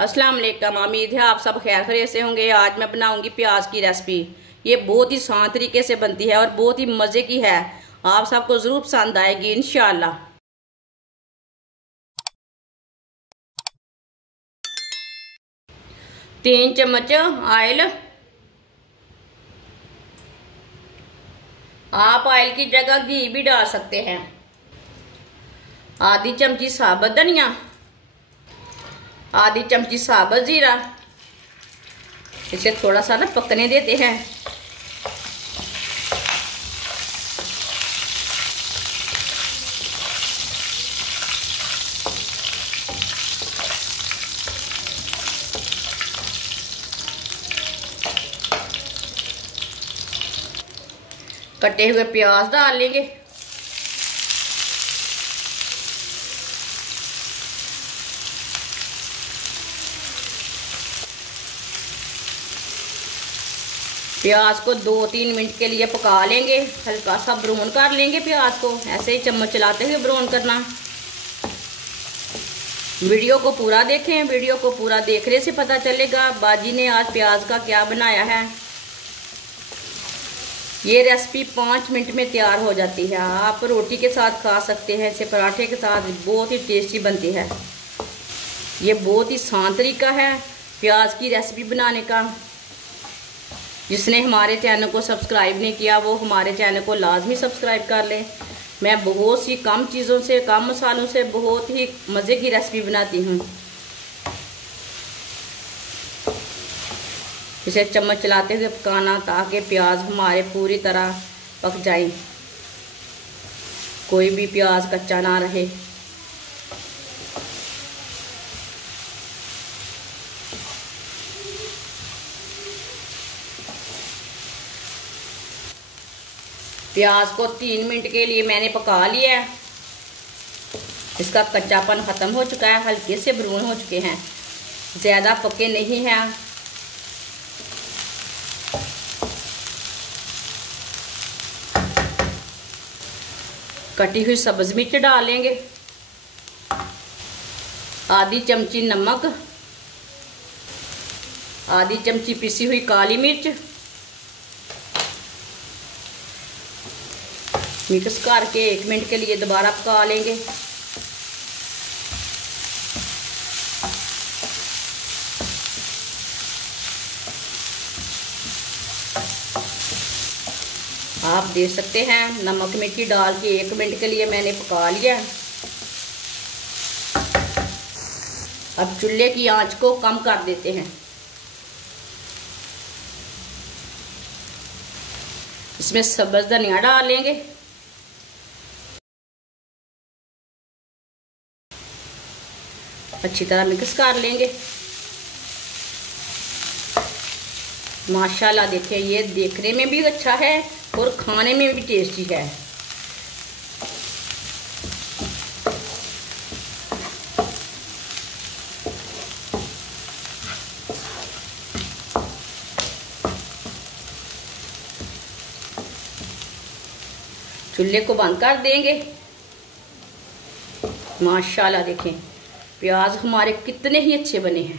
अस्सलाम वालेकुम। उम्मीद है आप सब खैर खैरियत से होंगे। आज मैं बनाऊंगी प्याज की रेसिपी। ये बहुत ही आसान तरीके से बनती है और बहुत ही मज़े की है। आप सबको ज़रूर पसंद आएगी इंशाल्लाह। तीन चम्मच ऑयल। आप ऑयल की जगह घी भी डाल सकते हैं। आधी चमची साबुत धनिया, आधी चमची साबुत जीरा। इसे थोड़ा सा ना पकने देते हैं। कटे हुए प्याज डाल लेंगे। प्याज को 2-3 मिनट के लिए पका लेंगे। हल्का सा ब्राउन कर लेंगे प्याज को। ऐसे ही चम्मच चलाते हुए ब्राउन करना। वीडियो को पूरा देखें। वीडियो को पूरा देखने से पता चलेगा बाजी ने आज प्याज का क्या बनाया है। ये रेसिपी 5 मिनट में तैयार हो जाती है। आप रोटी के साथ खा सकते हैं, इसे पराठे के साथ। बहुत ही टेस्टी बनती है। ये बहुत ही आसान तरीका है प्याज की रेसिपी बनाने का। जिसने हमारे चैनल को सब्सक्राइब नहीं किया वो हमारे चैनल को लाजमी सब्सक्राइब कर लें। मैं बहुत सी कम चीज़ों से, कम मसालों से बहुत ही मज़े की रेसिपी बनाती हूँ। इसे चम्मच चलाते हुए पकाना ताकि प्याज हमारे पूरी तरह पक जाए, कोई भी प्याज कच्चा ना रहे। प्याज को 3 मिनट के लिए मैंने पका लिया है। इसका कच्चापन ख़त्म हो चुका है, हल्के से ब्राउन हो चुके हैं, ज़्यादा पके नहीं हैं। कटी हुई सब्ज़ मिर्च डालेंगे, आधी चमची नमक, आधी चमची पिसी हुई काली मिर्च। मिक्स करके 1 मिनट के लिए दोबारा पका लेंगे। आप देख सकते हैं नमक मिर्ची डाल के 1 मिनट के लिए मैंने पका लिया। अब चूल्हे की आंच को कम कर देते हैं। इसमें सब्ज़ धनिया डाल लेंगे। अच्छी तरह मिक्स कर लेंगे। माशाल्लाह देखिए, ये देखने में भी अच्छा है और खाने में भी टेस्टी है। चूल्हे को बंद कर देंगे। माशाल्लाह देखें प्याज हमारे कितने ही अच्छे बने हैं।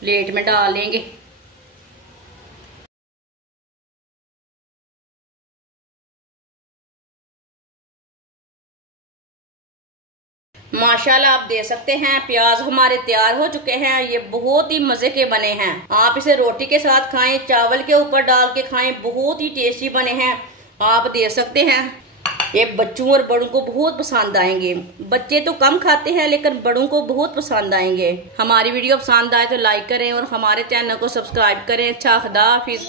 प्लेट में डाल लेंगे। माशाल्लाह आप देख सकते हैं प्याज हमारे तैयार हो चुके हैं। ये बहुत ही मजे के बने हैं। आप इसे रोटी के साथ खाएं, चावल के ऊपर डाल के खाएं, बहुत ही टेस्टी बने हैं। आप देख सकते हैं ये बच्चों और बड़ों को बहुत पसंद आएंगे। बच्चे तो कम खाते हैं लेकिन बड़ों को बहुत पसंद आएंगे। हमारी वीडियो पसंद आए तो लाइक करें और हमारे चैनल को सब्सक्राइब करें। अच्छा, खुदा हाफिज।